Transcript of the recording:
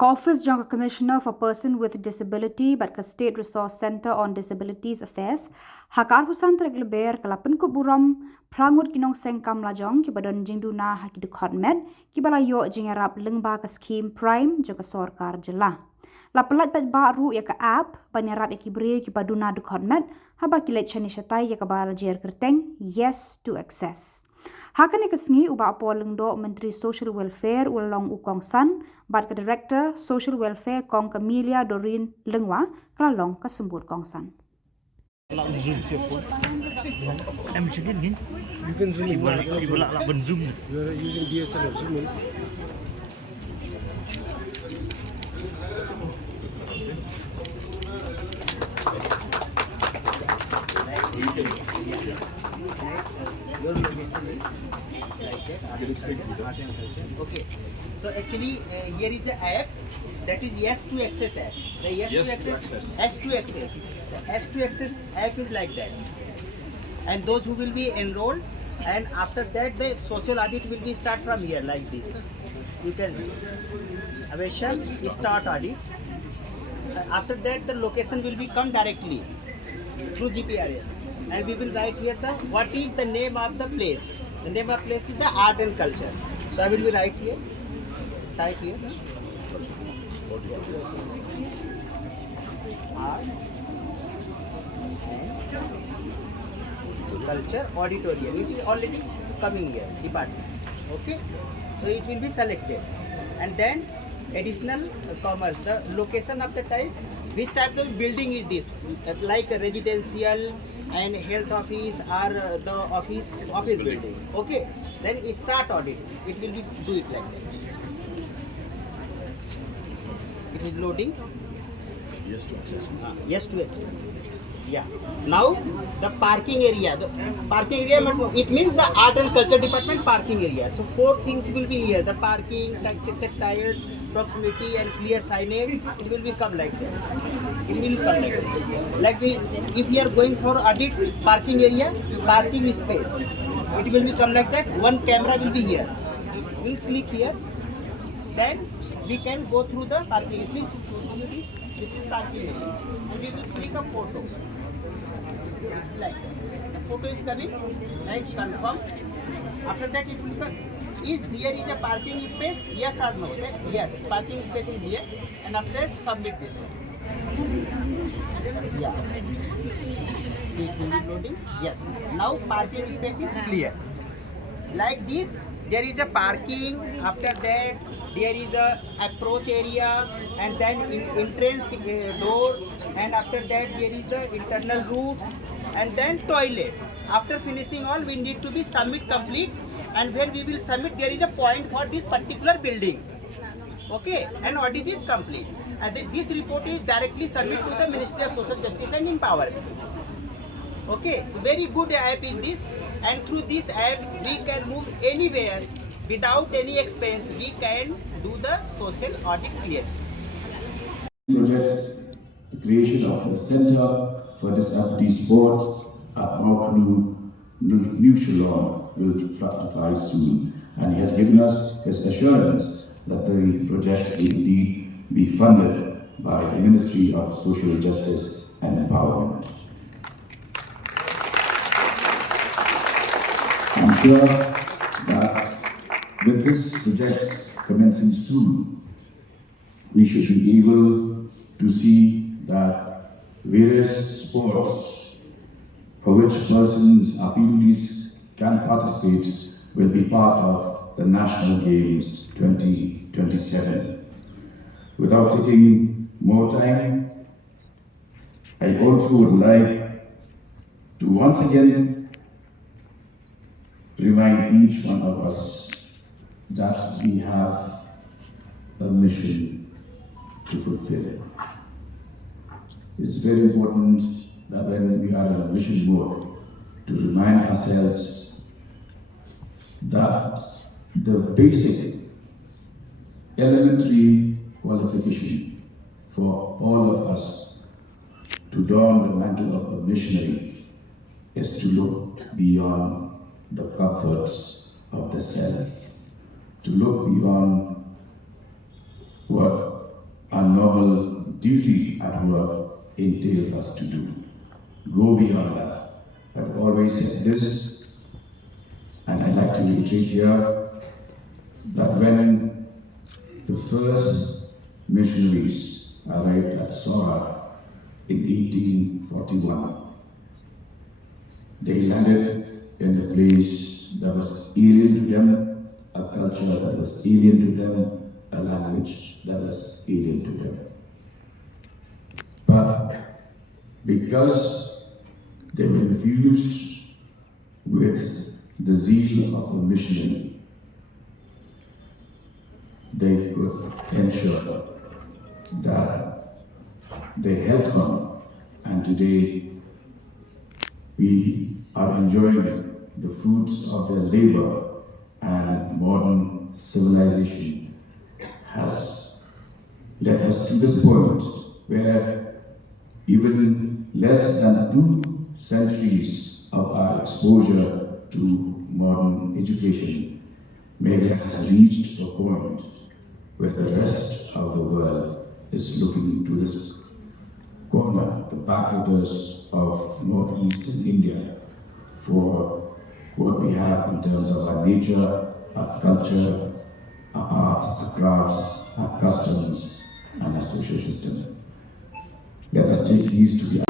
Office Jonga Commissioner for Person with Disability but ke State Resource Center on Disabilities Affairs hakar husan tergleber kalapen ke Burom prangut kinong sengkam lajong ki badon jing Duna haki Dkhot med ki balayo jing arab lengba ke scheme prime joka Khuborjylla. La pelat pet baru ya ke app banirap ya ki beri ki baduna Dkhot med haba ki let chani shatai ya ke bala jer kerteng yes to access. Hakan ikasngi uba apoleng do Menteri Social Welfare ulong ukong san bat ke Director Social Welfare kong Camelia Dorin Lengwa kelalong kesembur kong san. You can zoom in. You are using DSLR. Zoom in. Okay, so actually here is an app that is yes to access app. The yes to access. The S to access app is like that, and those who will be enrolled, and after that the social audit will be start from here like this. You can mention start audit. After that the location will be come directly through GPRS, and we will write here the what is the name of the place. The name of place is the art and culture. So I will be right here. Type here. Art and culture auditorium. It is already coming here. Department. Okay. So it will be selected, and then additional commerce. The location of the type. Which type of building is this? Like a residential and health office or the office building. Okay, then start audit. It will be do it like this. It is loading. Yes to access. Yes to access. Yeah. Now the parking area. It means the art and culture department parking area. So 4 things will be here: the parking, textiles, proximity, and clear signage. It will become like that. It will come like that. Like if we are going for audit parking area, parking space, it will become like that. One camera will be here. We'll click here. Then we can go through the parking. Please show this. This is parking area. And we will click a photo. Like that. The photo is coming. Like confirm. After that it will come. Is there is a parking space? Yes or no? Yes, parking space is here. And after that submit this one. Yeah. See it will be loading? Yes. Now parking space is clear. Like this, there is a parking. After that, there is a approach area, and then entrance door, and after that there is the internal routes, and then toilet. After finishing all, we need to be submit complete, and when we will submit, there is a point for this particular building. Okay, and audit is complete, and this report is directly submitted to the Ministry of Social Justice and Empowerment. Okay, so very good app is this, and through this app we can move anywhere without any expense. We can do the social audit clearly. Projects the creation of a center for disability sports at our new Shillong will fructify soon, and he has given us his assurance that the project will indeed be funded by the Ministry of Social Justice and Empowerment. I'm sure that with this project commencing soon, we should be able to see that various sports for which persons or families can participate will be part of the National Games 2027. Without taking more time, I also would like to once again remind each one of us that we have a mission to fulfill. It's very important that when we are in a mission mode, to remind ourselves that the basic elementary qualification for all of us to don the mantle of a missionary is to look beyond the comforts of the self, to look beyond what our normal duty at work entails us to do. Go beyond that. I've always said this, and I'd like to reiterate here, that when the first missionaries arrived at Sora in 1841, they landed in a place that was alien to them, a culture that was alien to them, a language that was alien to them. But because they were infused with the zeal of a missionary, they could ensure that they held on, and today we are enjoying the fruits of their labor, and modern civilization has led us to this point where even less than 2 centuries of our exposure to modern education, Meghalaya has reached a point where the rest of the world is looking to this corner, the backwaters of northeastern India, for what we have in terms of our nature, our culture, our arts, our crafts, our customs, and our social system. Let us take these to the